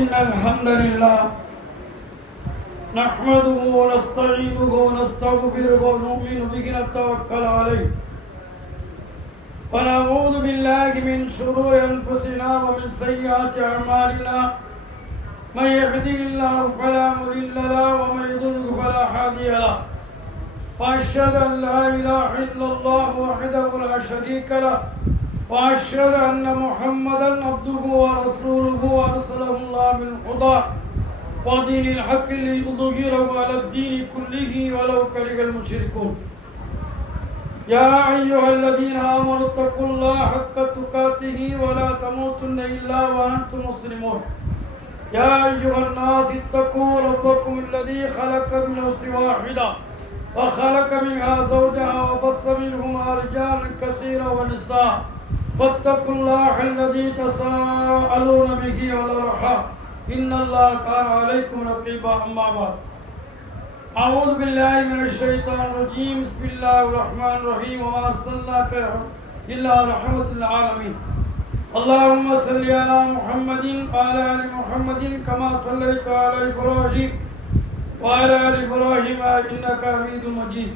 إن الحمد لله نحمده ونستعينه ونستغفره ونؤمن به نتوكل عليه. ونعوذ بالله من شرور أنفسنا ومن سيئات أعمالنا. من يهده الله فلا مضل له ومن يضلل فلا هادي له. وأشهد أن لا إله إلا الله وحده لا شريك له. وأشهد أن محمدا عبده ورسوله وأرسله الله بالهدى ودين الحق ليظهره على الدين كله ولو كره المشركون. يا أيها الذين آمنوا اتقوا الله حق تقاته ولا تموتن إلا وأنتم مسلمون. يا أيها الناس اتقوا ربكم الذي خلق من نفس واحدة وخلق منها زوجها وبث منهما رجالا كثيرا ونساء. واتقوا الله الذي تساءلون به والأرحام. إن الله كان عليكم رقيبا أما بعد. أعوذ بالله من الشيطان الرجيم. بسم الله الرحمن الرحيم. وما أرسلناك إلا رحمة للعالمين. اللهم صل على محمد وعلى آل محمد كما صليت على إبراهيم وعلى آل إبراهيم إنك حميد مجيد.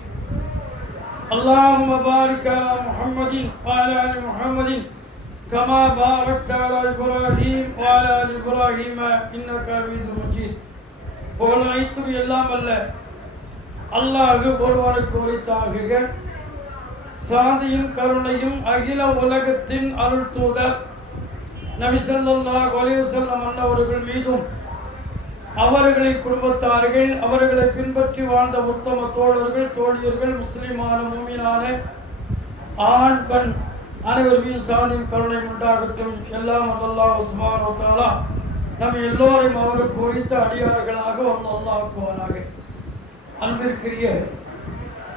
اللهم بارك على محمد وعلى آل محمد كما باركت على إبراهيم وعلى آل إبراهيم إنك حميد مجيد புகழ் அனைத்தும் எல்லாம் அல்ல அல்லாஹ் ஒருவனுக்கு உரித்தாகுக சாந்தியும் கருணையும் அகில உலகத்தின் அருள் தூதர் நபி ஸல்லல்லாஹு அலைஹி வஸல்லம் அன்னவர்கள் மீதும் அவர்களின் குடும்பத்தார்கள் அவர்களை பின்பற்றி வாழ்ந்த உத்தம தோழர்கள் தோழியர்கள் முஸ்லிமான மூமினான ஆண் பெண் அனைவர் மீது கருணை உண்டாகட்டும். எல்லாம் அல்லாஹ் சுப்ஹானஹு நம் எல்லோரையும் அவருக்கு உரித்த அடியார்களாக ஒன்று அல்லாஹுக்குவானாக அன்பிற்குரிய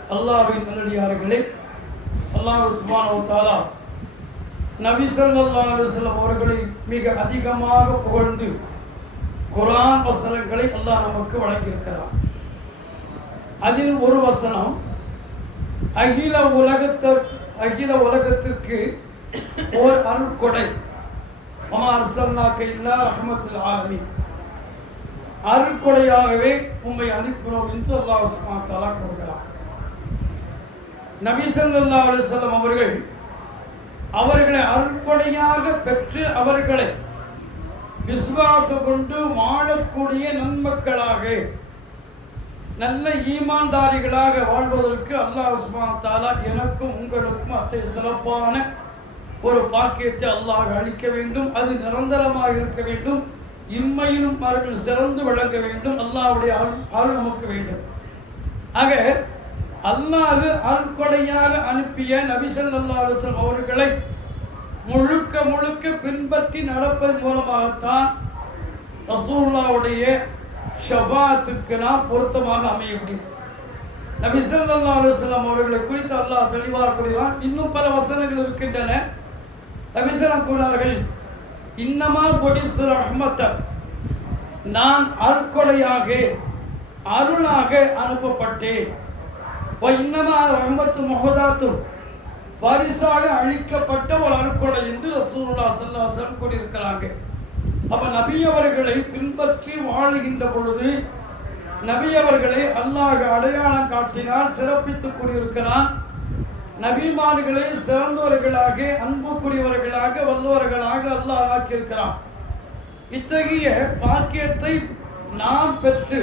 அல்லாஹ்வின் நல்லடியார்களே அல்லாஹ் உஸ்மான் வ தஆலா நபி ஸல்லல்லாஹு அவர்களை மிக அதிகமாக புகழ்ந்து குரான் வசனங்களை அல்லாஹ் நமக்கு வழங்கியிருக்கிறார் அதில் ஒரு வசனம் அகில உலகத்திற்கு அகில உலகத்திற்கு ஓர் அருட்கொடை அமா அரசன்னாக்க இல்லா ரஹமத்துல் ஆலமீன். அருட்கொடையாகவே உம்மை அனுப்பினோம் என்று அல்லாஹ் சுப்ஹானஹு வ கொடுக்கிறான் கூறுகிறார் அலுவலம் அவர்கள் அவர்களை அருட்கொடையாக பெற்று அவர்களை விசுவாசம் கொண்டு வாழக்கூடிய நன்மக்களாக நல்ல ஈமான்தாரிகளாக வாழ்வதற்கு அல்லாஹ் சுப்ஹானஹு தாலா எனக்கும் உங்களுக்கும் அத்தகைய சிறப்பான ஒரு பாக்கியத்தை அல்லாஹ் அளிக்க வேண்டும். அது நிரந்தரமாக இருக்க வேண்டும். இம்மையிலும் அவர்கள் சிறந்து விளங்க வேண்டும். அல்லாவுடைய அருள் நமக்கு வேண்டும். ஆக அல்லாஹு அருட்கொடையாக அனுப்பிய நபி அல்லாஹ் அவர்களை முழுக்க முழுக்க பின்பற்றி நடப்பதன் மூலமாகத்தான் ரசூல்லாவுடைய ஷபாத்துக்கு நாம் பொருத்தமாக அமைய முடியும். நபி ஸல்லல்லாஹு அலுவலாம் அவர்களை குறித்து அல்லாஹ் தெளிவாக கூறலாம் இன்னும் பல வசனங்கள் இருக்கின்றன. நபிசலம் கூறினார்கள் இன்னமா பொடிசு அஹமத்த நான் அற்கொலையாக அருளாக அனுப்பப்பட்டேன். வ இன்னமா அஹமத்து முகதாத்தும் பரிசாக அழிக்கப்பட்ட ஒரு அருட்கொடை என்று ரசூல்லா சல்லாசன் கூறியிருக்கிறாங்க. அப்ப நபி அவர்களை பின்பற்றி வாழுகின்ற பொழுது நபி அவர்களை அல்லாஹ் அடையாளம் காட்டினால் சிறப்பித்துக் கூறியிருக்கிறான். நபிமார்களை சிறந்தவர்களாக அன்புக்குரியவர்களாக வல்லவர்களாக அல்லாஹ் ஆக்கியிருக்கிறான். இத்தகைய பாக்கியத்தை நாம் பெற்று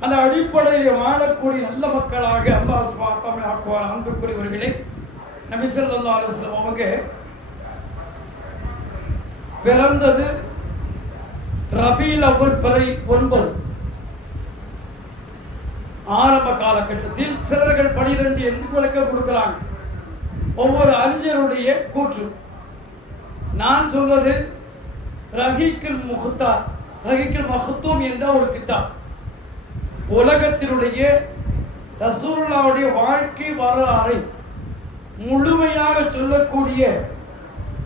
அந்த அடிப்படையில் வாழக்கூடிய நல்ல மக்களாக அல்லாஹ் ஆக்குவார் அன்புக்குரியவர்களே. நபி ஸல்லல்லாஹு அவங்க பிறந்தது ரபீல் அவ்வல் பிறை ஒன்பது. ஆரம்ப காலகட்டத்தில் சிலர்கள் பனிரெண்டு என்று விளக்க கொடுக்கிறாங்க. ஒவ்வொரு அறிஞருடைய கூற்று. நான் சொல்வது ரஹீக்கில் முகுத்தார் ரஹீக்கில் மஹத்தூம் என்ற ஒரு கித்தாப். உலகத்தினுடைய ரசூல்லாவுடைய வாழ்க்கை வரலாறை முழுமையாக சொல்லக்கூடிய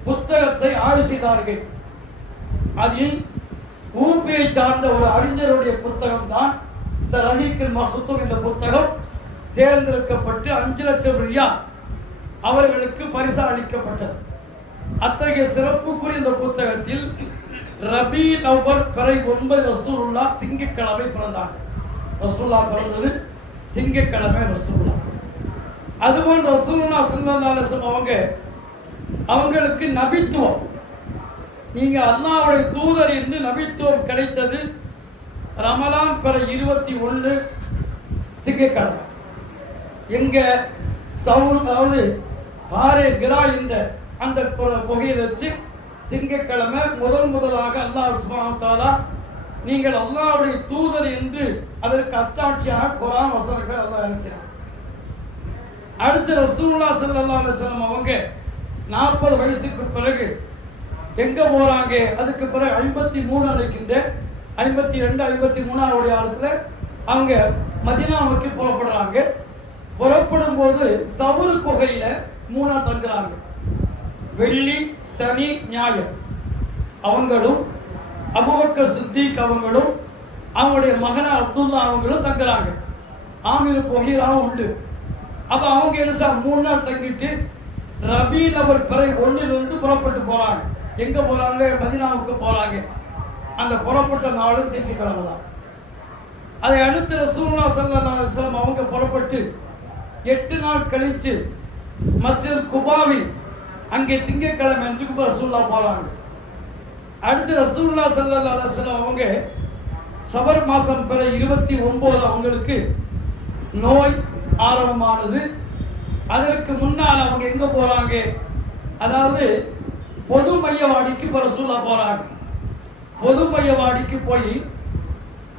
புத்தகத்தை ஆய்வு செய்தார்கள். அதில் ஊபியை சார்ந்த ஒரு அறிஞருடைய புத்தகம் தான் இந்த ரஹீக்கில் மகத்துவம் என்ற புத்தகம் தேர்ந்தெடுக்கப்பட்டு அஞ்சு லட்சம் ரியா அவர்களுக்கு பரிசா அளிக்கப்பட்டது. அத்தகைய சிறப்புக்குரிய இந்த புத்தகத்தில் ரபி நவம்பர் பிறை ஒன்பது ரசூலுல்லா திங்கட்கிழமை பிறந்தாங்க. ரசூல்லா பிறந்தது திங்கட்கிழமை ரசூல்லா அதுவும் ரசூலுல்லா சல்லல்லாஹு அவங்க அவங்களுக்கு நபித்துவம். நீங்க அல்லாஹ்வுடைய தூதர் என்று நபித்துவம் கிடைத்தது ரமலான் பிற இருபத்தி ஒன்று திங்கக்கிழமை எங்க சவுல் அதாவது ஆரே கிரா இந்த அந்த கு- குகையில் வச்சு திங்கட்கிழமை முதல் முதலாக அல்லாஹ் சுப்ஹானஹு நீங்கள் அல்லாவுடைய தூதர் என்று அதற்கு அத்தாட்சியாக குரான் வசனங்கள் அல்லாஹ் இருக்கிறார் அடுத்து ரசூல்லா சல்லா அலைஹி அவங்க நாற்பது வயசுக்கு பிறகு எங்க போறாங்க? அதுக்கு பிறகு ஐம்பத்தி மூணு அழைக்கின்ற ஐம்பத்தி ரெண்டு ஐம்பத்தி மூணாவது காலத்துல அவங்க மதினாவுக்கு புறப்படுறாங்க. புறப்படும் போது சவுரு குகையில மூணா தங்குறாங்க. வெள்ளி சனி ஞாயிறு. அவங்களும் அபுபக்க சித்திக் அவங்களும் அவங்களுடைய மகனா அப்துல்லா அவங்களும் தங்குறாங்க. ஆமீர் பொஹீராவும் உண்டு. அப்ப அவங்க என்ன சார் மூணு நாள் தங்கிட்டு ரபி நபர் பிறை ஒன்றிலிருந்து புறப்பட்டு போறாங்க எங்க போறாங்க மதினாவுக்கு போறாங்க அந்த புறப்பட்ட நாளும் திங்கக்கிழமை தான். அதை அடுத்து ரசூல்லா ஸல்லல்லாஹு அவங்க புறப்பட்டு எட்டு நாள் கழித்து மஸ்ஜித் குபாவில் அங்கே திங்கட்கிழமை அன்றைக்கு ரசூல்லா போகிறாங்க அடுத்து ரசூல்லா ஸல்லல்லாஹு அலைஹி அவங்க சபர் மாதம் பிற இருபத்தி ஒம்பது அவங்களுக்கு நோய் ஆரம்பமானது. அதற்கு முன்னால் அவங்க எங்க போறாங்க அதாவது பொது மையவாடிக்கு இப்ப போகிறாங்க போறாங்க. பொது மையவாடிக்கு போய்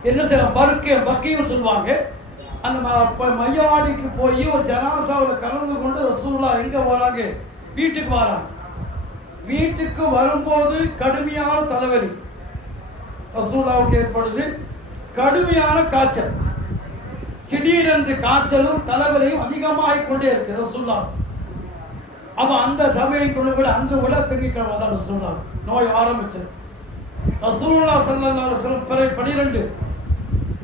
என்ன செய்யற பருக்கே பக்கையும் சொல்லுவாங்க. அந்த ம- மையவாடிக்கு போய் ஒரு ஜனாசாவில் கலந்து கொண்டு ரசூல்லா எங்க போறாங்க? வீட்டுக்கு வராங்க. வீட்டுக்கு வரும்போது கடுமையான தலைவலி. ரசூல்லாவுக்கு ஏற்படுது கடுமையான காய்ச்சல். திடீரென்று காய்ச்சலும் தலைவலியும் அதிகமாக கொண்டே இருக்கு ரசூல்லா அப்ப அந்த சமயம் கொண்டு கூட அன்று விட திங்கக்கிழமை தான் ரசூல்லா நோய் ஆரம்பிச்சது. ரசூல்லா சல்லா அலைஹி பிறை பனிரெண்டு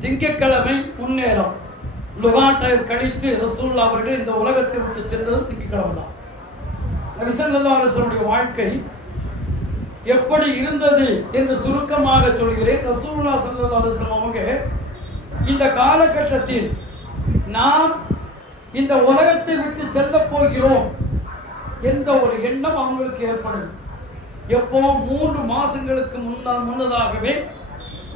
திங்கக்கிழமை முன்னேறம். லுகாட்டை கழித்து ரசூல்லா அவர்கள் இந்த உலகத்தை விட்டு சென்றது திங்கக்கிழமை தான். நபி ஸல்லல்லாஹு வாழ்க்கை எப்படி இருந்தது என்று சுருக்கமாக சொல்கிறேன். ரசூல்லா சல்லா அலைஹி அவங்க இந்த காலகட்டத்தில் நாம் இந்த உலகத்தை விட்டு செல்ல போகிறோம் என்ற ஒரு எண்ணம் அவங்களுக்கு ஏற்படுது. எப்போ மூன்று மாசங்களுக்கு முன்னா முன்னதாகவே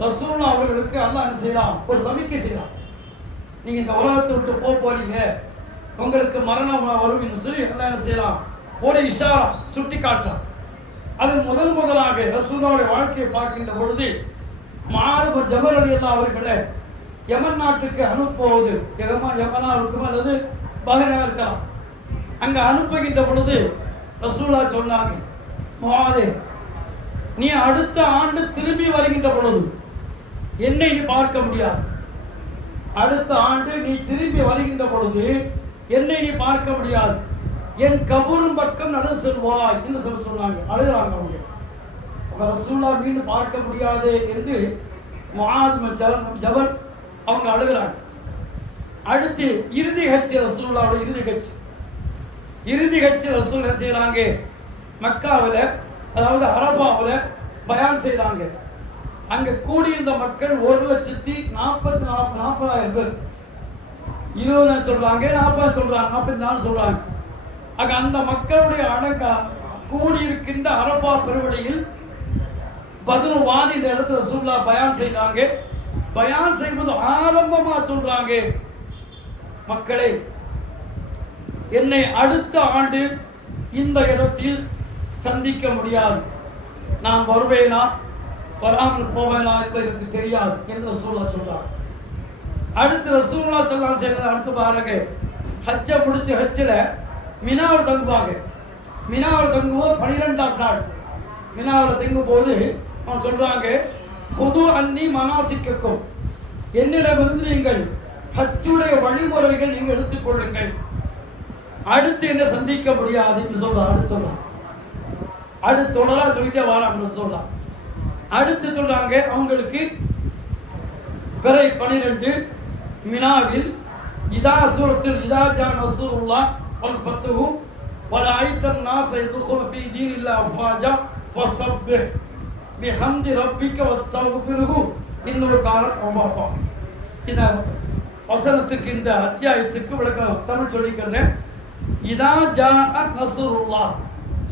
ரசூலுல்லா அவர்களுக்கு அல்லாஹ் என்ன செய்யலாம் ஒரு சமிக்கை செய்யலாம் நீங்க இந்த உலகத்தை விட்டு போக போறீங்க. உங்களுக்கு மரணம் வரும் என்று சொல்லி எல்லாம் என்ன செய்யலாம் ஒரு இஷாரா சுட்டி காட்டலாம் அது முதல் முதலாக ரசூலுடைய வாழ்க்கையை பார்க்கின்ற பொழுது மாறுப ஜபர் அலி அல்லா அவர்களை யமன் நாட்டுக்கு அனுப்புவது. எதமா யமனா இருக்கும்? அல்லது பகரா இருக்கலாம் அங்க அனுப்புகின்ற பொழுது ரசூலா சொன்னாங்க மாதே நீ அடுத்த ஆண்டு திரும்பி வருகின்ற பொழுது என்னை நீ பார்க்க முடியாது. அடுத்த ஆண்டு நீ திரும்பி வருகின்ற பொழுது என்னை நீ பார்க்க முடியாது. என் கபூரும் பக்கம் நடந்து செல்வாய் என்று சொல்ல சொன்னாங்க. அழுகிறாங்க அவங்க. ரசூலா ரசூல்லா மீண்டும் பார்க்க முடியாது என்று முஆத் ஜபர் அவங்க அழுகிறாங்க. அடுத்து இறுதி ஹஜ் ரசூல்லாவோட இறுதி ஹஜ் இறுதி ஹஜ் ரசூல் என்ன செய்யறாங்க மக்காவில் அதாவது அரபாவில் பயான் செய்கிறாங்க அங்கே கூடியிருந்த மக்கள் ஒரு லட்சத்தி நாற்பத்தி நாற்பது நாற்பதாயிரம் பேர். இருபது சொல்கிறாங்க நாற்பது சொல்கிறாங்க நாற்பத்தி நாலு சொல்கிறாங்க அங்க அந்த மக்களுடைய அடங்க கூடியிருக்கின்ற அரபா பெருவழியில் பதினு வாதி இந்த இடத்துல சுல்லா பயான் செய்கிறாங்க பயான் செய்வது ஆரம்பமா சொல்றாங்க. மக்களே என்னை அடுத்த ஆண்டு இந்த இடத்தில் சந்திக்க முடியாது. நான் வருவேனா? வராமல் போவேனா என்பது எனக்கு தெரியாது என்று ரசூல்லா சொல்றார் அடுத்து ரசூல்லா சொல்லாம் செய்யறது அடுத்து பாருங்க. ஹஜ்ஜை முடிச்சு ஹஜ்ஜில் மினாவில் தங்குவாங்க. மினாவில் தங்குவோம் பனிரெண்டாம் நாள். மினாவில் தங்கும் போது அவன் சொல்றாங்க புது அன்னி மனாசிக்கும் என்னிடமிருந்து நீங்கள் ஹச்சுடைய வழிமுறைகள் நீங்கள் எடுத்துக்கொள்ளுங்கள் அடுத்து என்ன சந்திக்க முடியாது என்று சொல்றான் அடுத்து சொல்றான் அடுத்து தொடரா சொல்லிட்டே வாராங்க சொல்லலாம் அடுத்து சொல்றாங்க அவங்களுக்கு பிறை பனிரெண்டு மினாவில் இதா சூரத்தில் இதா ஜா நசூருல்லா வல் பத்துவும் வல் ஐத்தன் நாஸ் யதுகுல் ஃபீ தீனில்லாஹ் அஃவாஜா ஃபஸப்பிஹ் பிஹம்தி ரப்பிக்க வஸ்தகுபிருகு இன்னொரு கால தௌபாப்பா இந்த வசனத்துக்கு இந்த அத்தியாயத்துக்கு விளக்கம் தமிழ் சொல்லிக்கிறேன் இதா ஜா நசுருல்லா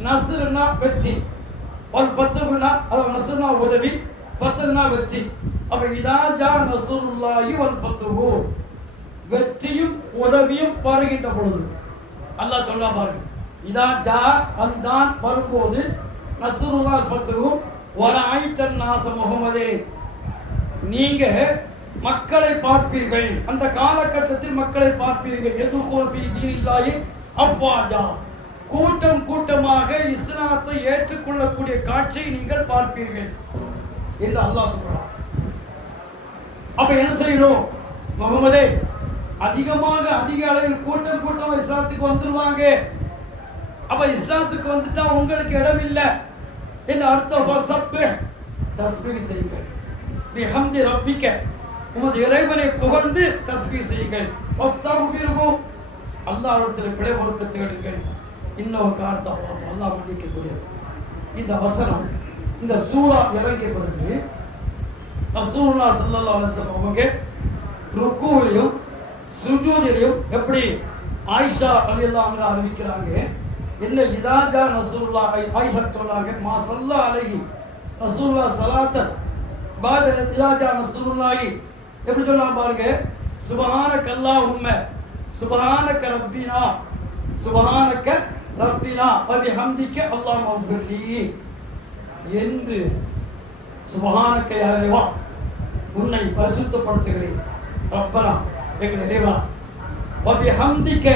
நசுருனா வெற்றி ஒரு பத்துகுனா அது நசுனா உதவி பத்துனா வெற்றி அப்ப இதா ஜா நசுருல்லாயி வல் பத்துகு வெற்றியும் உதவியும் வருகின்ற பொழுது அல்லாஹ் சொல்ல பாருங்க இதா ஜா வந்தான் வரும்போது நசுருல்லா பத்துகும் ஒரு ஆய்த்தன் நாச முகமதே நீங்க மக்களை பார்ப்பீர்கள். அந்த காலகட்டத்தில் மக்களை பார்ப்பீர்கள். எதுகோல் பி தீனில்லாஹி கூட்டம் கூட்டமாக இஸ்லாத்தை ஏற்றுக்கொள்ளக்கூடிய காட்சியை நீங்கள் பார்ப்பீர்கள் என்று அல்லாஹ் சொல்றான். அப்ப என்ன செய்யணும்? முகமதே அதிகமாக அதிக அளவில் கூட்டம் கூட்டம் இஸ்லாத்துக்கு வந்துருவாங்க. அப்ப இஸ்லாத்துக்கு வந்துட்டா உங்களுக்கு இடம் இல்லை என்று அர்த்தம் சப்பு தஸ்பீக் செய்யுங்கள் ஹந்தி ரப்பிக்க உமது இறைவனை புகழ்ந்து தஸ்பீக் செய்யுங்கள் வஸ்தகுபிருகு அல்லாஹ்விடத்தில் பிழை பொறுக்க தேடுங்கள் இன்னொரு காரணத்தை அல்லாஹ் மன்னிக்கக்கூடிய இந்த வசனம் இந்த சூரா இறங்கிய பிறகு ரசூல்லா சல்லா அலைஹி அவங்க ருக்குவிலையும் சுஜூதிலையும் எப்படி? ஆயிஷா அலி அன்ஹா அறிவிக்கிறாங்க என்ன இதாஜா ரசூலுல்லா ஆயிஷத்துல்லாக மா சல்லா அலைஹி ரசூலுல்லா சலாத்த பாத இதாஜா ரசூலுல்லாஹி எப்படி சொல்லலாம் பாருங்க? சுபஹான கல்லா அல்லாஹும்ம சுபஹானக்க ரப்பினா சுபஹானக்க ரப்பினா பதி ஹம்திக்க அல்லாஹ் மஃபிர்லி. என்று சுபஹானக்க யாரேவா உன்னை பரிசுத்தப்படுத்துகிறேன். ரப்பனா எங்கள் இறைவா. வபி ஹம்திக்க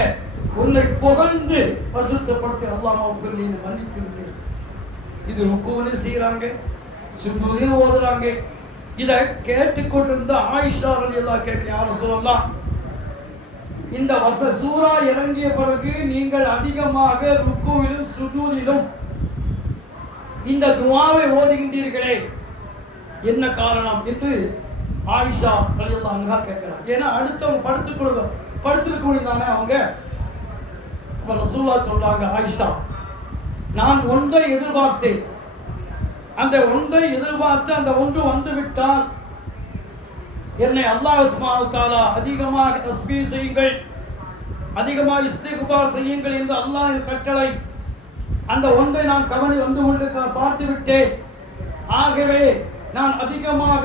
உன்னை புகழ்ந்து பரிசுத்தப்படுத்தி அல்லாஹ் மஃபிர்லி மன்னித்து விட்டேன் இது ருக்குவிலையும் செய்கிறாங்க சுஜூதையும் ஓதுறாங்க. இதை கேட்டுக்கொண்டிருந்த ஆயிஷா அலி அல்லா கேட்க யாரும் சொல்லலாம் இந்த வச சூறா இறங்கிய பிறகு நீங்கள் அதிகமாக ருக்குவிலும் சுஜூரிலும் இந்த துவாவை ஓதுகின்றீர்களே. என்ன காரணம்? என்று ஆயிஷா அலி அல்லா அங்கா கேட்கிறார் ஏன்னா அடுத்தவங்க படுத்துக் படுத்திருக்க முடியும் தானே அவங்க? இப்போ ரசூலா சொல்றாங்க ஆயிஷா நான் ஒன்றை எதிர்பார்த்தேன். அந்த ஒன்றை எதிர்பார்த்து அந்த ஒன்று வந்து விட்டால் என்னை அல்லாஹ் சுப்ஹானஹு அதிகமாக தஸ்பீ செய்யுங்கள். அதிகமாக இஸ்திகுபார் செய்யுங்கள் என்று அல்லாஹ் கட்டளை. அந்த ஒன்றை நான் கவனி வந்து கொண்டு பார்த்து விட்டேன். ஆகவே நான் அதிகமாக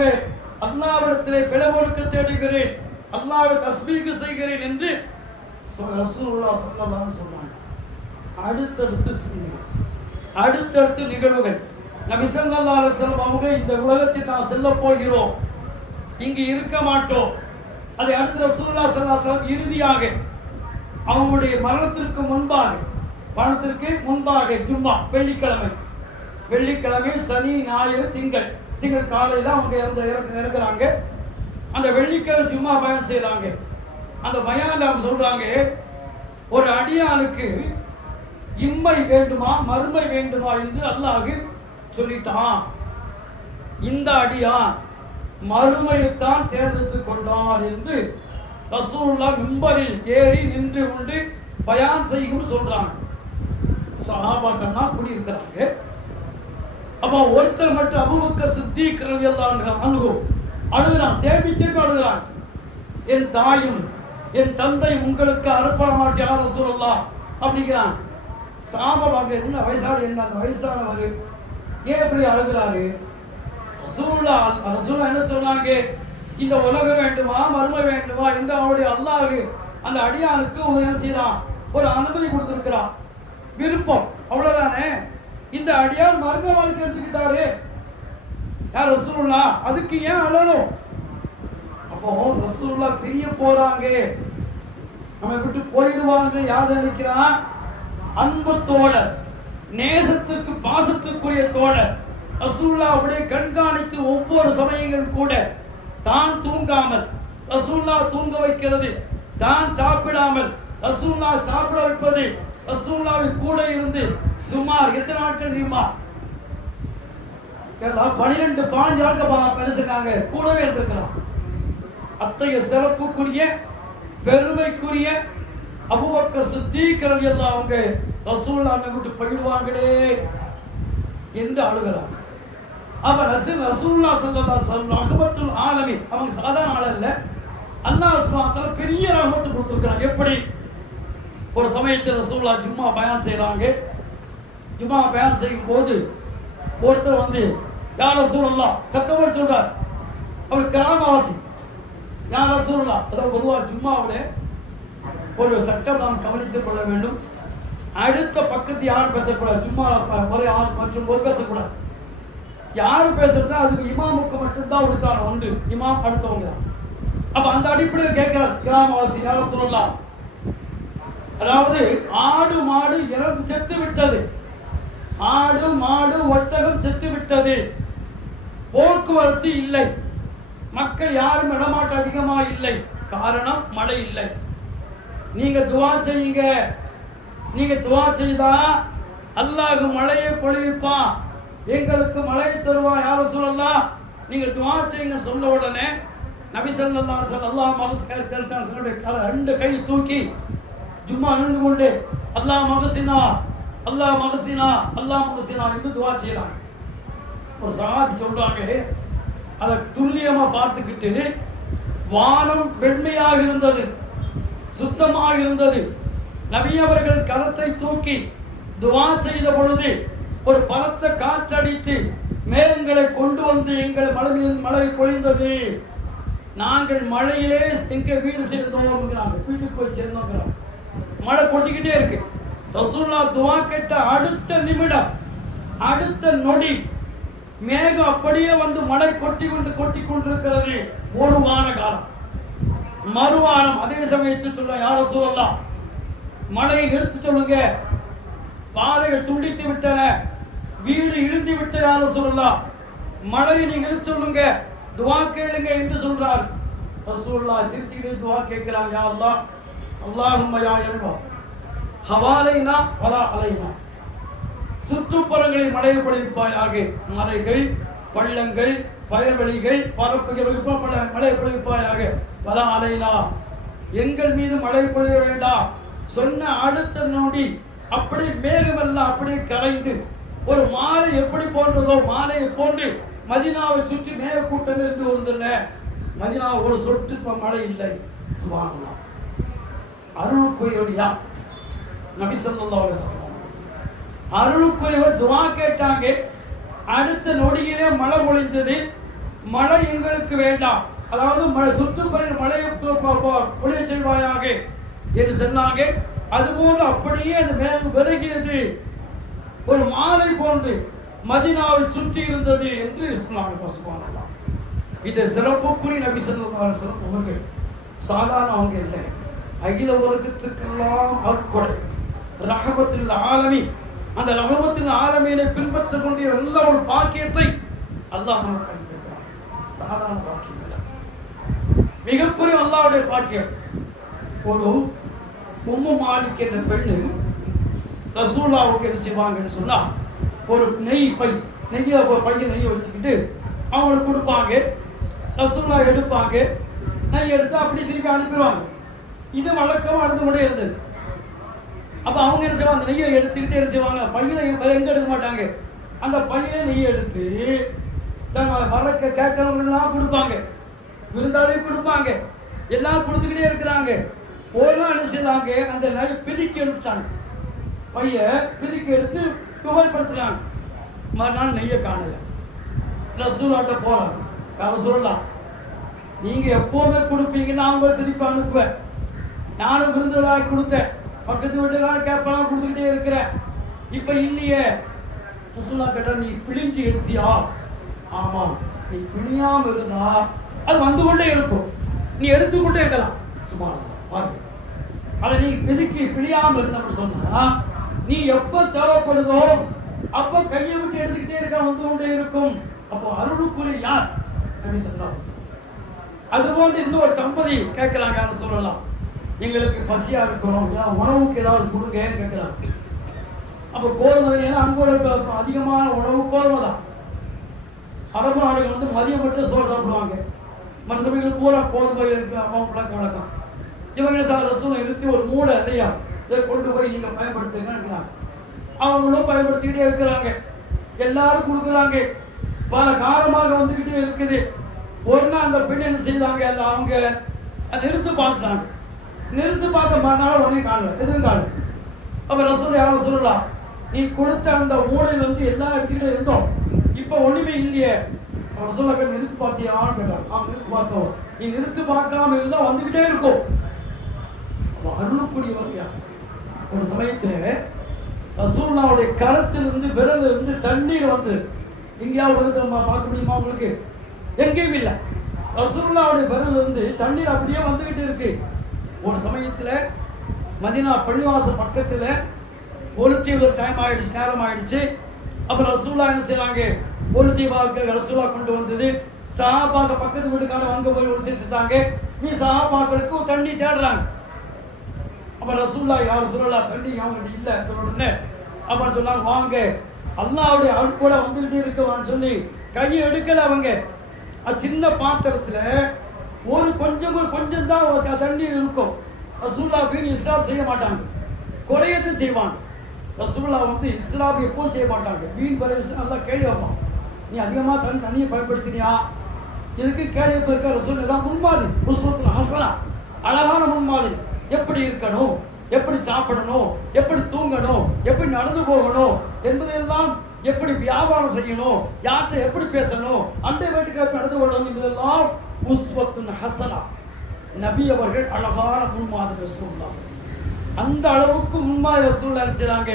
அல்லாவிடத்திலே பிளவொடுக்க தேடுகிறேன். அல்லாவை தஸ்பீக செய்கிறேன் என்று ரசூல்லா சொல்லலாம்னு சொன்னாங்க. அடுத்தடுத்து செய்திகள். அடுத்தடுத்து நிகழ்வுகள். நம்ம ஸல்லல்லாஹு அலைஹி அவங்க இந்த உலகத்தில் நாம் செல்ல போகிறோம். இங்கு இருக்க மாட்டோம். அதை அடுத்த ரசூல்லா ஸல்லல்லாஹு அலைஹி இறுதியாக அவங்களுடைய மரணத்திற்கு முன்பாக மரணத்திற்கு முன்பாக ஜும்மா வெள்ளிக்கிழமை. வெள்ளிக்கிழமை சனி ஞாயிறு திங்கள். திங்கள் காலையில் அவங்க இறந்து இறக்கு இறக்குறாங்க. அந்த வெள்ளிக்கிழமை ஜும்மா பயன் செய்கிறாங்க அந்த பயானில் அவங்க சொல்றாங்க ஒரு அடியானுக்கு இம்மை வேண்டுமா மறுமை வேண்டுமா என்று அல்லாஹ் சொல்லித்தான். இந்த அடியான் மறுமையைத்தான் தேர்ந்தெடுத்து கொண்டார் என்று ரசூல்லா மிம்பரில் ஏறி நின்று கொண்டு பயான் செய்யும் சொல்றாங்க. சஹாபாக்கள்னா கூடியிருக்கிறாங்க. அப்போ ஒருத்தர் மட்டும் அபுபக்க சித்திக்கிறது எல்லாம் அணுகும் அழுகிறான் தேவி தேம்பி அழுகிறான். என் தாயும் என் தந்தை உங்களுக்கு அர்ப்பணமாட்டி யார் ரசூலுல்லாஹ் அப்படிங்கிறான். சாபமாக என்ன வயசான என்ன அந்த வயசானவர்? ஏன் இப்படி அழுகிறாரு? ரசூலுல்லா ரசூலா என்ன சொன்னாங்க? இந்த உலகம் வேண்டுமா மர்ம வேண்டுமா என்று அவனுடைய அல்லாஹு அந்த அடியானுக்கு அவன் என்ன செய்யறான் ஒரு அனுமதி கொடுத்துருக்கிறான். விருப்பம். அவ்வளவுதானே? இந்த அடியார் மர்ம வாழ்க்கை எடுத்துக்கிட்டாரு யார் ரசூலுல்லா அதுக்கு ஏன் அழணும்? அப்போ ரசூல்லா பிரிய போறாங்க. நம்ம விட்டு போயிடுவாங்க. யார் நினைக்கிறான் அன்பு தோழர் நேசத்துக்கு பாசத்துக்குரிய தோழர். ரசூல்லா அப்படியே கண்காணித்து ஒவ்வொரு சமயங்களும் கூட தான் தூங்காமல் ரசூல்லா தூங்க வைக்கிறது தான் சாப்பிடாமல் ரசூல்லா சாப்பிட வைப்பது ரசூல்லாவின் கூட இருந்து சுமார் எத்தனை நாட்கள் தெரியுமா? பனிரெண்டு பாஞ்சு ஆட்கள் பேசுறாங்க. கூடவே இருந்திருக்கிறான் அத்தகைய சிறப்புக்குரிய பெருமைக்குரிய அபுபக்கர் சித்திக் எல்லாம் அவங்க ரசூலுல்லாஹ் விட்டு போயிடுவாங்களே என்று அழுகிறாங்க அப்ப ரசூல் ரசூல்லா சல்லா அலைஹி அகமத்துல் ஆலமி அவங்க சாதாரண ஆள் இல்ல. அல்லாஹ் சுப்ஹானஹு பெரிய ரகமத்து கொடுத்துருக்குறாங்க எப்படி? ஒரு சமயத்தில் ரசூல்லா ஜும்மா பயன் செய்கிறாங்க ஜும்மா பயன் செய்யும் போது ஒருத்தர் வந்து யார் ரசூலுல்லாஹ் கத்தவர் சொல்றார். அவர் கராமாவாசி யார் சொல்லலாம் அதாவது பொதுவாக ஜும்மாவில் ஒரு சட்டம் நாம் கவனித்துக் கொள்ள வேண்டும். அடுத்த பக்கத்து யார் பேசக்கூடாது. ஜும்மா ஒரே ஆள் மற்றும் ஒரு பேசக்கூடாது. யார் பேசுறதா அதுக்கு இமாமுக்கு மட்டும்தான் உடுத்தான உண்டு இமாம் அடுத்தவங்க தான். அப்போ அந்த அடிப்படையில் கேட்கிறார் கிராமவாசி யார சொல்லலாம் அதாவது ஆடு மாடு இறந்து செத்து விட்டது. ஆடு மாடு ஒட்டகம் செத்து விட்டது. போக்குவரத்து இல்லை. மக்கள் யாரும் இடமாட்டம் அதிகமாக இல்லை. காரணம் மழை இல்லை. நீங்கள் துவா செய்யுங்க. நீங்கள் துவா செய்தா அல்லாஹ் மழையை பொழிவிப்பான் எங்களுக்கு மழை தருவான் யார சொல்லலாம் நீங்கள் துவா செய்யுங்க சொன்ன உடனே நபி ஸல்லல்லாஹு அலைஹி வஸல்லம் அல்லாஹ் மகஸ்கர் ரெண்டு கை தூக்கி ஜும்மா நின்று கொண்டு அல்லாஹ் மகசினா அல்லாஹ் மகசினா அல்லாஹ் மகசினா என்று துவா செய்யலாம் ஒரு சஹாபி சொல்றாங்க அதை துல்லியமா பார்த்துக்கிட்டு வானம் வெண்மையாக இருந்தது சுத்தமாக இருந்தது. நவியவர்கள் கரத்தை தூக்கி துவா செய்த பொழுது ஒரு பலத்த காற்றடித்து மேகங்களை கொண்டு வந்து எங்கள் மழை மழை பொழிந்தது. நாங்கள் மழையிலே எங்க வீடு சேர்ந்தோம் வீட்டுக்கு போய் சேர்ந்தோங்கிறாங்க மழை கொட்டிக்கிட்டே இருக்கு. ரசூல்லா துவா கேட்ட அடுத்த நிமிடம் அடுத்த நொடி மேகம் அப்படியே வந்து மழை கொட்டி கொண்டு கொட்டி கொண்டிருக்கிறது. ஒரு வார காலம். மறுவாரம் அதே சமயத்தில் சொல்ல யார சொல்லலாம் மழையை நிறுத்தி சொல்லுங்க. பாதைகள் துண்டித்து விட்டன. வீடு இழுந்து விட்ட யார சொல்லலாம் மழையை நீங்க சொல்லுங்க. துவா கேளுங்க என்று சொல்றார். ரசூல்லா சிரிச்சுக்கிட்டு துவா கேட்கிறாங்க யா அல்லாஹ் அல்லாஹும்ம ஹவாலைனா வலா அலைனா. சுற்றுப்புறங்களில் மழை பொழிப்பாயாக பள்ளங்கை பள்ளங்கள் வயல்வெளிகள் பரப்புகள் மழை பொழிப்பாயாக வலா அலைனா எங்கள் மீது மழை பொழிய வேண்டாம். சொன்ன அடுத்த நொடி அப்படி மேகமெல்லாம் அப்படியே கரைந்து ஒரு மாலை எப்படி போன்றதோ மாலையை போன்று மதினாவை சுற்றி மேக கூட்டம் இருந்து ஒரு சொல்ல மதினா ஒரு சொட்டு மழை இல்லை. சுபானல்லா அருள் யார்? நபி ஸல்லல்லாஹு அலைஹி அருளுக்குரியவர் துவா கேட்டாங்க அடுத்த நொடியிலே மழை பொழிந்தது. மழை எங்களுக்கு வேண்டாம். அதாவது மழை சுற்றுப்புற மழையை பொழிய செல்வாயாக என்று சொன்னாங்க. அதுபோன்று அப்படியே அது மேலும் விலகியது. ஒரு மாலை போன்று மதினாவில் சுற்றி இருந்தது என்று சொன்னாங்க பசுமானலாம் இது சிறப்புக்குரிய நபி ஸல்லல்லாஹு சிறப்பு அவர்கள். சாதாரண அவங்க இல்லை. அகில உலகத்துக்கெல்லாம் அற்கொலை ரகபத்தில் ஆலமி அந்த லோகத்தின் ஆலமீனை பின்பற்ற கொண்டிய நல்ல ஒரு பாக்கியத்தை அல்லாஹ் நமக்கு அளித்திருக்கிறான். சாதாரண பாக்கியம் இல்லை மிகப்பெரிய அல்லாவுடைய பாக்கியம். ஒரு உம்மு மாலிக் என்ற பெண்ணு ரசூல்லாவுக்கு என்ன செய்வாங்கன்னு சொன்னா ஒரு நெய் பை நெய்யை ஒரு பையன் நெய்யை வச்சுக்கிட்டு அவங்களுக்கு கொடுப்பாங்க. ரசூல்லா எடுப்பாங்க. நெய் எடுத்து அப்படி திருப்பி அனுப்பிடுவாங்க. இது வழக்கமாக நடந்து கொண்டே இருந்தது. அப்போ அவங்க என்ன செய்வாங்க? அந்த நெய்யை எடுத்துக்கிட்டே என்ன செய்வாங்க? பையில வேறு எங்கே எடுக்க மாட்டாங்க? அந்த பையில நெய்யை எடுத்து தங்க வரக்க கேட்கறவங்கலாம் கொடுப்பாங்க. விருந்தாலையும் கொடுப்பாங்க. எல்லாம் கொடுத்துக்கிட்டே இருக்கிறாங்க. ஒரு நாள் என்ன செய்தாங்க? அந்த நெய் பிரிக்கி எடுத்துட்டாங்க. பைய பிரிக்கி எடுத்து புகைப்படுத்துறாங்க மறுநாள் நெய்யை காணலை. ரசூலாட்ட போகிறாங்க வேற சொல்லலாம் நீங்கள் எப்போவுமே கொடுப்பீங்கன்னு அவங்க திருப்பி அனுப்புவேன். நானும் விருந்துகளாக கொடுத்தேன். பக்கத்து வீட்டுக்காரர் கேப்பெல்லாம் கொடுத்துக்கிட்டே இருக்கிற இப்ப இல்லையே. ரசூலா கேட்டா நீ பிழிஞ்சு எடுத்தியா? ஆமாம் நீ பிழியாம இருந்தா அது வந்து கொண்டே இருக்கும். நீ எடுத்துக்கொண்டே இருக்கலாம். சும்மா பாருங்க. அதை நீ பிதுக்கி பிழியாம இருந்தப்ப சொன்னா நீ எப்ப தேவைப்படுதோ அப்ப கையை விட்டு எடுத்துக்கிட்டே இருக்க வந்து கொண்டே இருக்கும். அப்போ அருளுக்குரிய யார்? நபி ஸல்லல்லாஹு அது போன்று இன்னொரு தம்பதி கேட்கலாம் யாரும் சொல்லலாம். எங்களுக்கு பசியா இருக்கணும். ஏதாவது உணவுக்கு ஏதாவது கொடுங்கன்னு கேட்குறாங்க அப்போ கோதுமை ஏன்னா அங்கே உள்ள அதிகமான உணவு கோதுமை தான் அரபு நாடுகள் வந்து மதியம் மட்டும் சோறு சாப்பிடுவாங்க. மற்ற சமயங்கள் பூரா கோதுமை இருக்கு அப்பா பழக்க வழக்கம் இவங்க சார் ரசூலை நிறுத்தி ஒரு மூடை இல்லையா இதை கொண்டு போய் நீங்கள் பயன்படுத்துங்கன்னு அவங்களும் பயன்படுத்திக்கிட்டே இருக்கிறாங்க. எல்லாரும் கொடுக்குறாங்க. பல காலமாக வந்துக்கிட்டே இருக்குது. ஒன்று அந்த பெண் என்ன செய்தாங்க? அவங்க அதை நிறுத்து பார்த்தாங்க நிறுத்து பார்த்த மறுநாள் உடனே காணல. எதுவும் காணல அப்ப ரசூல் யாரும் சொல்லலாம் நீ கொடுத்த அந்த மூடையில இருந்து எல்லா இடத்துக்கிட்ட இருந்தோம். இப்போ ஒண்ணுமே இல்லையே. ரசூலாக்க நிறுத்து பார்த்தியான்னு கேட்டார் ஆ நிறுத்து பார்த்தோம். நீ நிறுத்து பார்க்காம இருந்தா வந்துகிட்டே இருக்கும். அப்ப அருளக்கூடியவர் யார்? ஒரு சமயத்துல ரசூல்லாவுடைய கரத்திலிருந்து விரல் இருந்து தண்ணீர் வந்து எங்கேயாவது பார்க்க முடியுமா உங்களுக்கு? எங்கேயும் இல்லை. ரசூல்லாவுடைய விரல் இருந்து தண்ணீர் அப்படியே வந்துகிட்டு இருக்கு. ஒரு சமயத்தில் மதினா பள்ளிவாச பக்கத்தில் ஒளிச்சி ஒரு டைம் ஆயிடுச்சு நேரம் ஆயிடுச்சு அப்புறம் ரசூலா என்ன செய்கிறாங்க ஒளிச்சி பார்க்க ரசூலா கொண்டு வந்தது. சஹாபாக்க பக்கத்து வீட்டுக்காரங்க அங்கே போய் ஒளிச்சு வச்சுட்டாங்க. நீ சஹாபாக்களுக்கு தண்ணி தேடுறாங்க. அப்புறம் ரசூல்லா யார் சொல்லலாம் தண்ணி அவங்கள்ட்ட இல்லை சொன்ன உடனே சொன்னாங்க வாங்க அல்லாவுடைய அருட்கூட வந்துகிட்டே இருக்கவான்னு சொல்லி கையை எடுக்கல அவங்க. அது சின்ன பாத்திரத்தில் ஒரு கொஞ்சம் கொஞ்சம் தான் தண்ணீர் இருக்கும். ரசூல்லா இஸ்லாம் செய்ய மாட்டாங்க. குறையத்தை செய்வாங்க. ரசூல்லா வந்து இஸ்லாம் எப்பவும் செய்ய மாட்டாங்க. மீன் பறவை விஷயம் நல்லா கேள்வி வைப்பான். நீ அதிகமாக தண்ணி தண்ணியை பயன்படுத்தினியா? இதுக்கு கேள்வி இருக்க ரசூல் தான் முன்மாதிரி. முஸ்லத்தில் ஹசனா அழகான முன்மாதிரி. எப்படி இருக்கணும்? எப்படி சாப்பிடணும்? எப்படி தூங்கணும்? எப்படி நடந்து போகணும்? என்பதையெல்லாம் எப்படி வியாபாரம் செய்யணும்? யார்கிட்ட எப்படி பேசணும்? அந்த வீட்டுக்கு நடந்து கொள்ளணும் என்பதெல்லாம் உஸ்வத்துன் ஹசனா. நபி அவர்கள் அழகான முன்மாதிரி ரசூல்லா அந்த அளவுக்கு முன்மாதிரி ரசூல்லா செய்கிறாங்க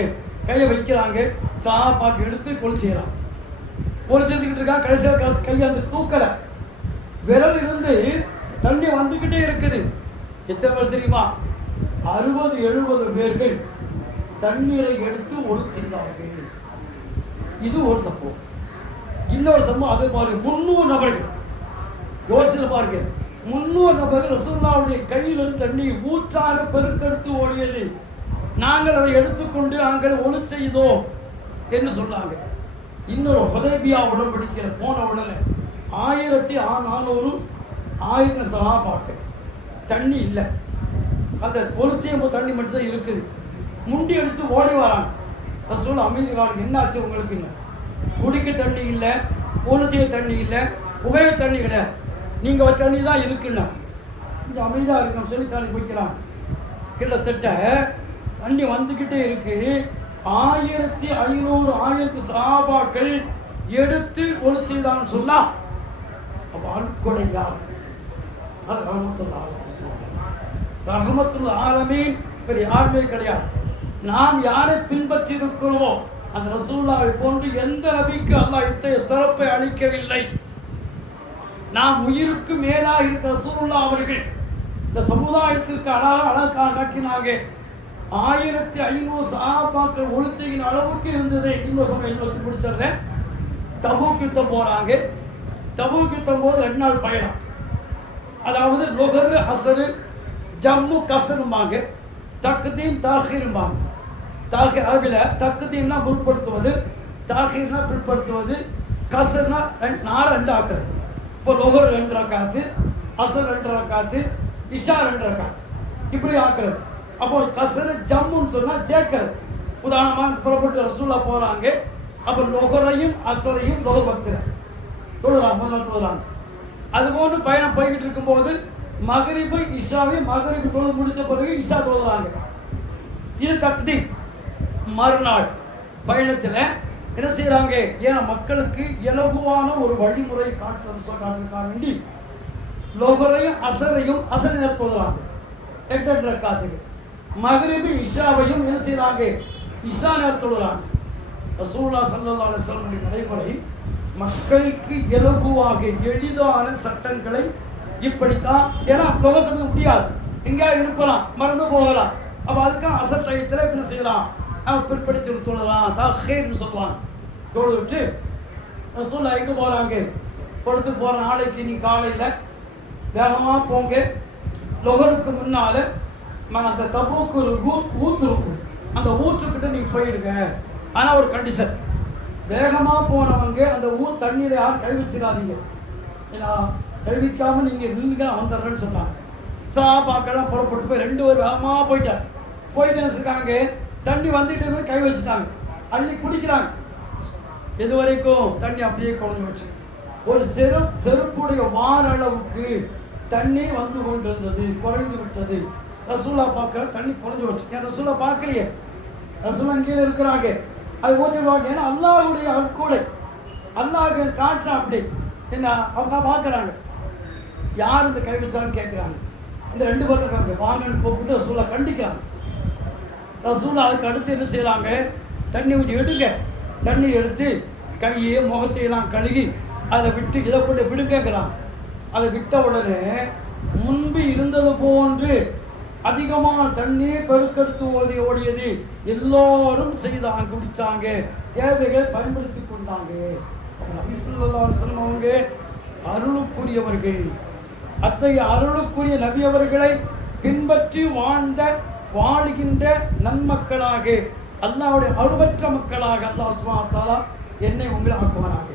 கையை வைக்கிறாங்க. சாப்பாக்கு எடுத்து கொளிச்சுக்கிறாங்க ஒளிச்சுக்கிட்டு இருக்கா கடைசியாக காசு கையை அந்த தூக்கலை. விரல் இருந்து தண்ணி வந்துக்கிட்டே இருக்குது. எத்தனை பேர் தெரியுமா? அறுபது எழுபது பேர்கள் தண்ணீரை எடுத்து ஒழிச்சிருந்தார்கள். இது ஒரு சம்பவம். இன்னொரு சம்பவம் அதே மாதிரி முன்னூறு நபர்கள் யோசனை பாருங்க. முன்னூறு நபர்கள் ரசூல்லாவுடைய கையிலிருந்து தண்ணி ஊற்றாக பெருக்கெடுத்து ஓடியது. நாங்கள் அதை எடுத்துக்கொண்டு நாங்கள் ஒளி செய்தோம் என்று சொன்னாங்க. இன்னொரு ஹொதேபியா உடன்படிக்கையில் போன உடனே ஆயிரத்தி ஆ- நானூறு ஆயிரம் சகாபாக்கள் தண்ணி இல்லை. அந்த ஒளிச்சியம் தண்ணி மட்டும்தான் இருக்குது. முண்டி எடுத்து ஓடி வராங்க. ரசூல் அமைதி காலம் என்னாச்சு உங்களுக்கு? குடிக்க தண்ணி இல்லை ஒளிச்சிய தண்ணி இல்லை உபயோக தண்ணி கிடையாது நீங்கள் வச்ச தண்ணி தான் இருக்குன்னா இந்த அமைதியாக இருக்கணும் சொல்லி தண்ணி குடிக்கிறாங்க கிட்டத்தட்ட தண்ணி வந்துக்கிட்டே இருக்கு. ஆயிரத்தி ஐநூறு ஆயிரத்தி சாபாக்கள் எடுத்து ஒழிச்சுதான் சொன்னா அப்போ அருட்கொடை அது ரஹமத்துல் ஆலமீன் ரஹமத்துல் ஆலமீன் வேறு யாருமே கிடையாது. நாம் யாரை பின்பற்றி இருக்கிறோமோ அந்த ரசூல்லாவை போன்று எந்த நபிக்கு அல்லாஹ் இத்தகைய சிறப்பை அளிக்கவில்லை? நாம் உயிருக்கு மேலாக இருக்கிற சூழ்நிலை அவர்கள் இந்த சமுதாயத்திற்கு அழகா அழகா காட்டினாங்க. ஆயிரத்தி ஐநூறு சாபாக்கள் ஒளிச்சையின் அளவுக்கு இருந்தது. இன்னொரு சமயம் இன்னொரு வச்சு முடிச்சிடுறேன். தபூக் யுத்தம் போறாங்க. தபூக் யுத்தம் போது ரெண்டு நாள் பயணம். அதாவது நுகரு அசரு ஜம்மு கசரும்பாங்க. தக்குதீன் தாகிரும்பாங்க தாகி அரபில் தக்குதீன்னா முற்படுத்துவது தாகிர்னா பிற்படுத்துவது கசர்னா ரெண்டு நாலு ரெண்டு ஆக்குறது இப்போ லொகர் ரெண்டு ரக்காத்து அசர் ரெண்டு ரக்காத்து இஷா ரெண்டு ரக்காத்து இப்படி ஆக்குறது. அப்போ கசரு ஜம்முன்னு சொன்னால் சேர்க்கிறது. உதாரணமாக புறப்பட்டு ரசூலா போகிறாங்க அப்போ லொகரையும் அசரையும் லொக பக்தர் தொழுறாங்க முதல் தொழுறாங்க அதுபோன்று பயணம் போய்கிட்டு இருக்கும்போது மகரிபு இஷாவை மகரிபு தொழுது முடித்த பிறகு இஷா தொழுகிறாங்க. இது தக்தி மறுநாள் பயணத்தில் என்ன செய்கிறாங்க ஏன்னா மக்களுக்கு இலகுவான ஒரு வழிமுறை காட்டு காட்டுறதுக்காக வேண்டி லோகரையும் அசரையும் அசர் நேரம் தொழுகிறாங்க எட்டு எட்டு மகரிபு இஷாவையும் என்ன செய்கிறாங்க இஷா நேரம் தொழுகிறாங்க ரசூல்லா சல்லல்லாஹு அலைஹி நடைமுறை மக்களுக்கு இலகுவாக எளிதான சட்டங்களை இப்படித்தான் ஏன்னா லோகசபை முடியாது. எங்கேயா இருக்கலாம் மறந்து போகலாம். அப்ப அதுக்காக அசர் டயத்தில் என்ன செய்யலாம்? அவன் பிற்படுத்தி தொழலாம் தஹேர்னு சொல்லுவாங்க தொழுவிட்டு ரசூல்லா எங்கே போகிறாங்க பொழுது போகிற நாளைக்கு நீ காலையில் வேகமாக போங்க லொகருக்கு முன்னால் அந்த தபூக்கு ஒரு ஊத் ஊத்து இருக்கும் அந்த ஊற்றுக்கிட்ட நீங்கள் போயிடுங்க ஆனால் ஒரு கண்டிஷன் வேகமாக போனவங்க அந்த ஊர் தண்ணீரை யாரும் கை வச்சிடாதீங்க ஏன்னா கை வைக்காம நீங்க நில்லுங்க வந்துடுறேன்னு சொன்னாங்க சாப்பாக்கெல்லாம் புறப்பட்டு போய் ரெண்டு பேர் வேகமாக போயிட்டாங்க போயிட்டு என்ன தண்ணி வந்துட்டு கை வச்சுட்டாங்க. அள்ளி குடிக்கிறாங்க. எது வரைக்கும் தண்ணி அப்படியே குறைஞ்சு வச்சு ஒரு செரு செருப்புடைய வார அளவுக்கு தண்ணி வந்து கொண்டிருந்தது குறைந்து விட்டது. ரசூலா பார்க்கற தண்ணி குறைஞ்சு வச்சு ஏன் ரசூலா பார்க்கலையே? ரசூலா கீழே இருக்கிறாங்க. அது ஊற்றிடுவாங்க ஏன்னா அல்லாஹுடைய அக்கூடை அல்லாஹ் காட்டுறான் அப்படி. என்ன அவங்க பார்க்குறாங்க. யார் இந்த கை வச்சாலும் கேட்குறாங்க. இந்த ரெண்டு பேரும் இருக்காங்க. வாங்கன்னு கூப்பிட்டு ரசூலா கண்டிக்கிறாங்க. ரசூல் அதுக்கு அடுத்து என்ன செய்கிறாங்க தண்ணி கொஞ்சம் எடுங்க. தண்ணி எடுத்து கையை முகத்தையெல்லாம் கழுகி அதை விட்டு இதை கொண்டு விடுங்கிறான் அதை விட்ட உடனே முன்பு இருந்தது போன்று அதிகமான தண்ணீர் பெருக்கெடுத்து ஓடி ஓடியது. எல்லோரும் செய்தாங்க குடித்தாங்க தேவைகளை பயன்படுத்தி கொண்டாங்க. நபி அவங்க அருளுக்குரியவர்கள். அத்தகைய அருளுக்குரிய நபி அவர்களை பின்பற்றி வாழ்ந்த வாழுகின்ற நன்மக்களாக அல்லாவுடைய அழுவற்ற மக்களாக அல்லாஹ் சுப்ஹானஹு என்னை உங்களை ஆக்குவானாக.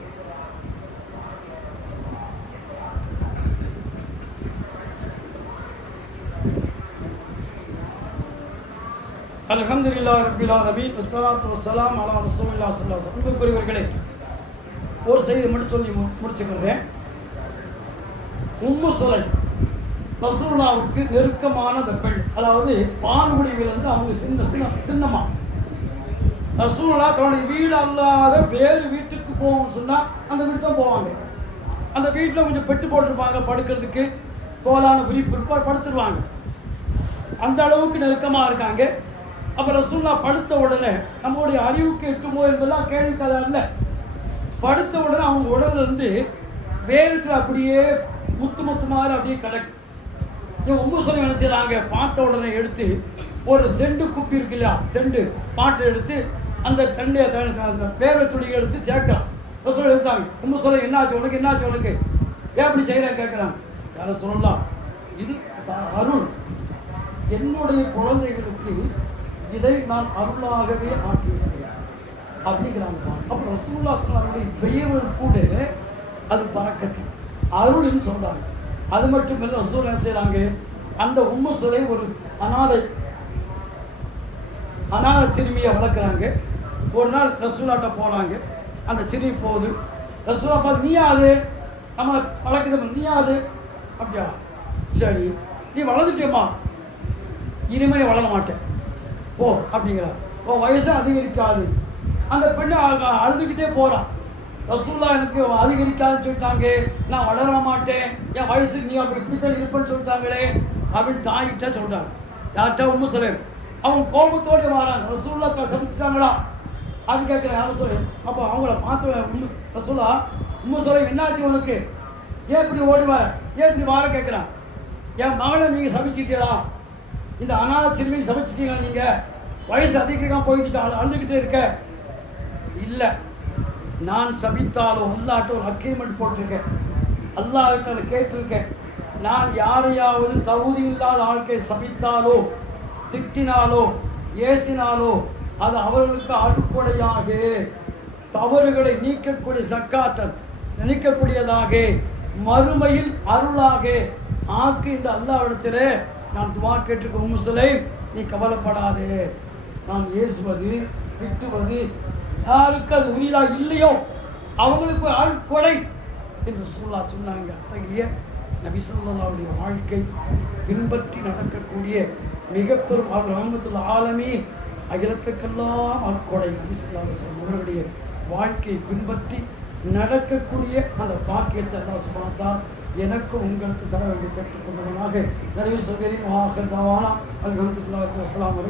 அல்ஹம்துலில்லாஹி ரபிலா ஆலமீன். வஸ்ஸலாத்து வசலாம் அலா ரசூலில்லாஹி சல்லா அன்புக்குரியவர்களே ஒரு செய்தி மட்டும் சொல்லி மு- முடிச்சுக்கிறேன். உம்மு சுலை ரசூலாவுக்கு நெருக்கமான அந்த பெண். அதாவது பால்குடியிலிருந்து அவங்க சின்ன சின்ன சின்னம்மா. ரசூலா தன்னுடைய வீடு அல்லாத வேறு வீட்டுக்கு போகணும்னு சொன்னால் அந்த வீடு தான் போவாங்க. அந்த வீட்டில் கொஞ்சம் பெட்டு போட்டிருப்பாங்க படுக்கிறதுக்கு. கோலான விரிப்பு இருப்பா படுத்துருவாங்க. அந்த அளவுக்கு நெருக்கமாக இருக்காங்க. அப்போ ரசூல்லா படுத்த உடனே நம்மளுடைய அறிவுக்கு எட்டுமோ என்பதெல்லாம் கேள்வி இல்லை. படுத்த உடனே அவங்க உடல்ல இருந்து வேர்கள் அப்படியே முத்து முத்து மாதிரி அப்படியே கிடக்கு. இவங்க உங்க என்ன செய்கிறாங்க பார்த்த உடனே எடுத்து ஒரு செண்டு குப்பி இருக்கு இல்லையா? செண்டு. பாட்டை எடுத்து அந்த தண்ணியை த- அந்த வேர்வை துணியை எடுத்து சேர்க்கிறான். ரசோல் எடுத்தாங்க உங்க என்னாச்சு? உனக்கு என்னாச்சு? உனக்கு. ஏன் அப்படி செய்கிறேன் கேட்குறாங்க யார சொல்லலாம் இது த- அருள். என்னுடைய குழந்தைகளுக்கு இதை நான் அருளாகவே ஆக்கியிருக்கிறேன். அப்படிங்கிறாங்க. அப்போ ரசூல்லா சலாமுடைய பெயர்கள் கூட அது பறக்கத்து. அருள்னு சொல்கிறாங்க அது மட்டும் இல்லை ரசூல் என்ன செய்கிறாங்க அந்த உம்மு சுலை ஒரு அனாதை அனாதை சிறுமியை வளர்க்குறாங்க. ஒரு நாள் ரசூலாட்ட போகிறாங்க அந்த சிறுமி போகுது. ரசூலா பார்த்து நீ யாது நம்ம வளர்க்குது நீ யாது அப்படியா. சரி நீ வளர்ந்துட்டேம்மா இனிமேல் நீ வளர மாட்டேன். போ அப்படிங்கிறா ஓ வயசு அதிகரிக்காது. அந்த பெண்ணு அழுதுகிட்டே போகிறான் ரசூல்லா எனக்கு அதிகரிக்காதுன்னு சொல்லிட்டாங்க. நான் வளர மாட்டேன். என் வயசுக்கு நீ அப்படி இப்படித்தான் இருப்பேன்னு சொல்லிட்டாங்களே அப்படின்னு தாய்கிட்ட சொல்கிறாங்க யார்கிட்ட? உண்மை சொல்லு அவங்க கோபத்தோடு வாரான் ரசூல்லா சமைச்சிட்டாங்களா அப்படின்னு கேட்குறேன் யாரும் சொல்லு அப்போ அவங்கள பார்த்து உண்மை ரசூலா உண்மை சொல்ல என்னாச்சு உனக்கு? ஏன் இப்படி ஓடுவார் ஏன் இப்படி வார கேட்குறான்? என் மகளை நீங்கள் சமைச்சிட்டீங்களா இந்த அனாத சிறுமியை சமைச்சிட்டீங்களா நீங்கள் வயசு அதிகமாக போயிட்டு அழுதுகிட்டே இருக்க. இல்லை. நான் சபித்தாலும் அல்லாட்ட ஒரு அக்ரிமெண்ட் போட்டிருக்கேன். அல்லாட்ட அதை கேட்டிருக்கேன். நான் யாரையாவது தகுதி இல்லாத ஆட்களை சபித்தாலோ திட்டினாலோ ஏசினாலோ அது அவர்களுக்கு அறுக்குடையாக தவறுகளை நீக்கக்கூடிய சக்காத்தன் நினைக்கக்கூடியதாக மறுமையில் அருளாக ஆக்கு இந்த அல்லாவிடத்தில் நான் துவா கேட்டிருக்க முசலை நீ கவலைப்படாதே. நான் ஏசுவது திட்டுவது யாருக்கு அது உரியதாக இல்லையோ? அவங்களுக்கு ஒரு என்று சொல்லா சொன்னாங்க. அத்தகைய நபிசல்லாவுடைய வாழ்க்கை பின்பற்றி நடக்கக்கூடிய மிக பெரும் ராமத்தில் ஆலமே அகிலத்துக்கெல்லாம் அருட்கொடை நபிசல்லாசன் அவர்களுடைய வாழ்க்கையை பின்பற்றி நடக்கக்கூடிய அந்த பாக்கியத்தை எல்லாம் சுப்ஹானஹு எனக்கும் எனக்கு உங்களுக்கு தர வேண்டிய கேட்டுக்கொண்டவனாக நிறைவு சொல்கிறேன் ஆஹர் தவானா. அஸ்லாம் வஸ்ஸலாமு